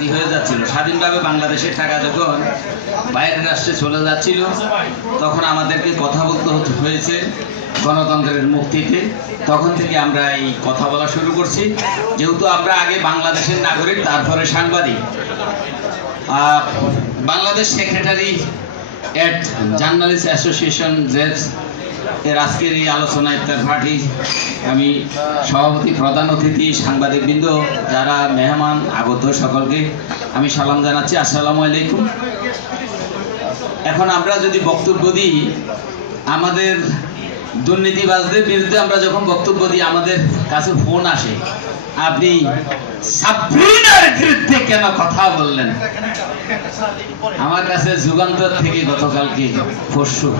ঘাটতি হয়ে যাচ্ছিল। স্বাধীনভাবে বাংলাদেশের টাকা যখন বাইরের রাষ্ট্রে চলে যাচ্ছিল তখন আমাদেরকে কথা বলতে হয়েছে গণতন্ত্রের মুক্তিতে। তখন থেকে আমরা এই কথা বলা শুরু করছি। যেহেতু আমরা আগে বাংলাদেশের নাগরিক, তারপরে সাংবাদিক। বাংলাদেশ সেক্রেটারি এট জার্নালিস্ট অ্যাসোসিয়েশন জেস এর আজকের এই আলোচনা ইফতার পার্টি আমি সভাপতি, প্রধান অতিথি, সাংবাদিকবৃন্দ, যারা মেহমান আগত সকলকে আমি সালাম জানাচ্ছি, আসসালামু আলাইকুম। এখন আমরা যদি বক্তব্য দিই, আমাদের দুর্নীতিবাজদের বিরুদ্ধে আমরা যখন বক্তব্য দিই আমাদের কাছে ফোন আসে, আপনি সাবরিনার বিরুদ্ধে কেন কথা বললেন? আমার কাছে যুগান্তর থেকে গতকালকে পরশু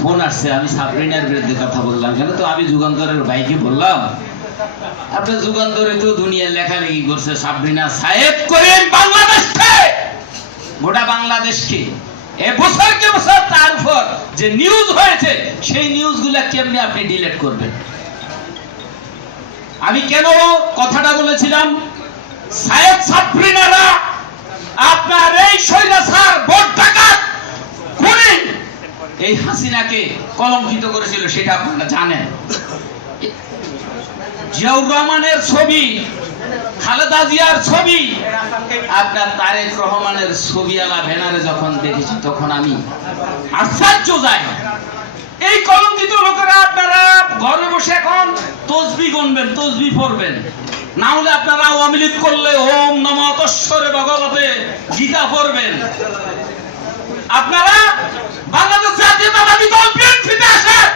ফোন আসছে, আমি সাবরিনার বিরুদ্ধে কথা বললাম কেন? তো আমি যুগান্তরের ভাইকে বললাম, আপনার যুগান্তরে তো দুনিয়ার লেখালেখি করছে সাবরিনা সাহেব করেন বাংলাদেশকে, গোটা বাংলাদেশকে বছরকে বছর তার উপর যে নিউজ হয়েছে সেই নিউজগুলা কেমনি আপনি ডিলিট করবেন? আমি কেন কথাটা বলেছিলাম? সাহেব সাবরিনারা আপনার এই স্বৈরাচার ভোট ডাকাত খুনি এই হাসিনাকে কলঙ্কিত করেছিল, সেটা আপনারা জানেন। জিয়াউর রহমানের ছবি, খালেদা জিয়ার ছবি, আপনার তারেক রহমানের ছবিওয়ালা ব্যানারে যখন দেখেছি তখন আমি আশ্চর্য যাই। এই কলঙ্কিত লোকেরা আপনারা ঘরে বসে এখন তসবিহ গুনবেন, তসবিহ পড়বেন, না হলে আপনারা আওয়ামী লীগ করলে ওম নমঃ তস্মরে ভগবতে গীতা পড়বেন। আপনারা বাংলাদেশ জাতীয়তাবাদী দল বিএনপিতে আসার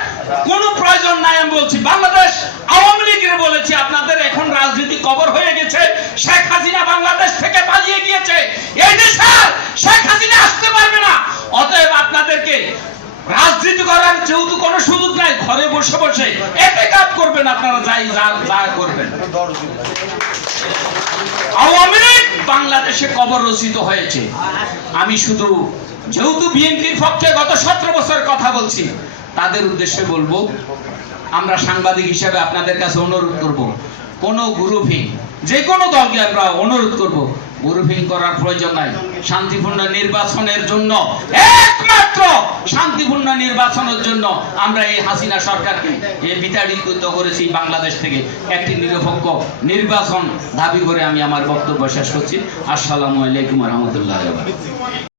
কোনো প্রয়োজন নাই। আমি বলছি বাংলাদেশ আওয়ামী লীগের বলেছি, আপনাদের এখন রাজনীতি কবর হয়ে গেছে। শেখ হাসিনা বাংলাদেশ থেকে পালিয়ে গিয়েছে, এই দেশে শেখ হাসিনা আসতে পারবে না। অতএব আপনাদেরকে রাজনীতি করার যেহেতু কোনো সুযোগ নাই, ঘরে বসে বসে এতে কাজ করবেন, আপনারা যা করবেন। আওয়ামী লীগ বাংলাদেশে কবর রচিত হয়েছে। আমি শুধু যেহেতু বিএনপির পক্ষে গত 17 বছর কথা বলছি, তাদের উদ্দেশ্যে বলবো, আমরা সাংবাদিক হিসেবে আপনাদের কাছে অনুরোধ করব, কোন গ্রুপিং, যে কোনো দলকে আমরা অনুরোধ করব, গ্রুপিং করার প্রয়োজন নাই। শান্তিপূর্ণ নির্বাচনের জন্য, একমাত্র শান্তিপূর্ণ নির্বাচনের জন্য আমরা এই হাসিনা সরকারকে বিতাড়িত করেছি বাংলাদেশ থেকে। একটি নিরপেক্ষ নির্বাচন দাবি করে আমি আমার বক্তব্য শেষ করছি। আসসালামু আলাইকুম ওয়া রাহমাতুল্লাহি ওয়া বারাকাতুহু।